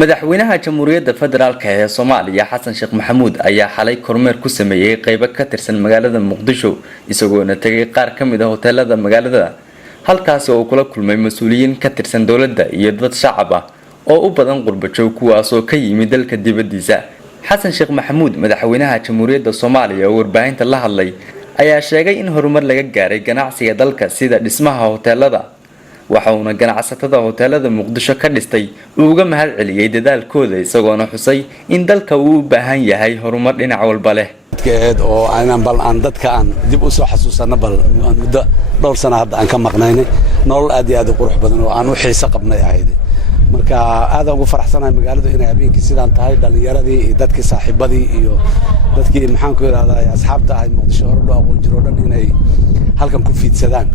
madaxweynaha jamhuuriyadda federaalka ee Soomaaliya Xasan Sheekh Maxamuud ayaa xalay kormeer ku sameeyay qaybo ka tirsan magaalada Muqdisho isagoo tagay qaar ka mid ah hoteelada magaalada halkaas oo kula kulmay mas'uuliyiin ka tirsan dawladda iyo dad shacab ah oo u badan qurbajoog kuwaas oo ka yimid dalka dibadiisa. Xasan Sheekh Maxamuud madaxweynaha jamhuuriyadda Soomaaliya oo warbaahinta la hadlay ayaa sheegay in horumar laga gaaray ganacsiga dalka sida dhismaha hoteelada waxauna ganacsatada hoteelada Muqdisho ka dhistay uga mahad celiyay dadaalkooda isagoona xusay in dalka uu u baahan yahay horumar dhinac walba leh oo aan dadka aan dib u soo xasuusano bal muddo dhowr sano hadda aan ka maqnaynay nolol aad iyo aad u qurux badan oo aan u xiiso qabnay ahayd marka aad ugu faraxsanahay magaaladu inay habeenkii sidaan tahay dhalinyaradii iyo dadkii saaxiibadii iyo dadkii maxaan ku yiraahdaa asxaabta ahay Muqdisho hor loo aqoon jiro dhan inay halkan ku fiidsadaan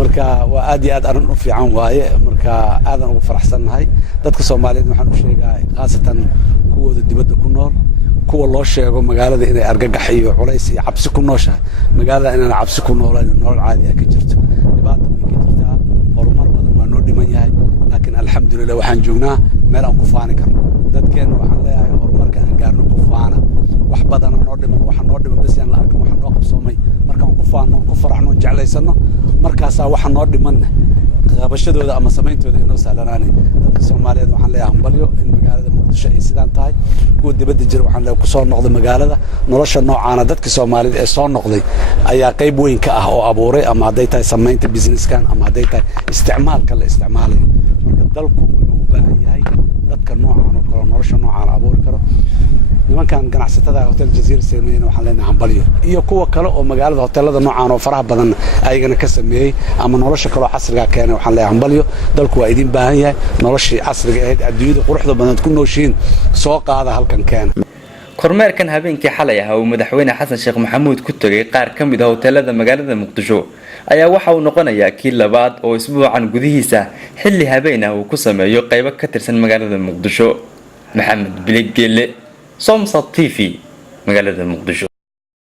marka waa aad iyo aad arin u fiican waaye marka aadan ugu faraxsanahay dadka Soomaaliyeed waxaan u sheegahay qaasatan kuwooda dibadda ku nool kuwa loo sheego magaalada inay argagax iyo culays iyo cabsi ku nooshahay magaalada inaan cabsi ku noolaan nolol caadi ah ka jirto dhibaato way ka jirtaa horumar badan waa noo dhiman yahay laakiin alxamdulillah waxaan joognaa meel aan ku faani karno dadkeena waxaan leeyahay horumarka aan gaarno ku faana wax badan noo dhiman waxa noo dhiman bas aan la arkin waxa noo qabsoomay markaan ku faano ku faraxno jeclaysano markaas waxa noo dhiman qabashadooda ama sameeyntooda inoo sahlanaanay dadka Soomaaliyeed waxaan leeyahay hambalyo in magaalada Muqdisho ay sidaan tahay kuwa dibadda jira waxaan leeyahay ku soo noqdo magaalada nolosha noocaana dadka Soomaaliyeed ee soo noqday ayaa qayb weyn ka ah oo abuuray ama haday tahay sameeynta businesskan ama haday tahay isticmaalka la isticmaalayo marka dalku wuxuu u baahan yahay dadka noocaan oo kale nolosha noocaan abuuri karo nimankan ganacsatada hotel Jazeera sameeyeen waxaan leenahay hambalyo iyo kuwa kale oo magaalada hoteelada noocaan oo faraha badan ayagana ka sameeyay ama nolosha kale casriga keenay waxaan leeyahay hambalyo dalku waa idin baahan yahay noloshii casriga ahayd adduunyada quruxda badan ku nooshiin soo qaada halkan keena kormeerkan habeenkii xalay ah oo madaxweyne Xasan Sheekh Maxamuud ku tagay qaar ka mid ah hoteelada magaalada Muqdisho ayaa waxa uu noqonayaa kii labaad oo isbuucan gudihiisa xilli habeen ah uu ku sameeyo qaybo ka tirsan magaalada Muqdisho maxamed biligele Somsa TV magaalada Muqdisho.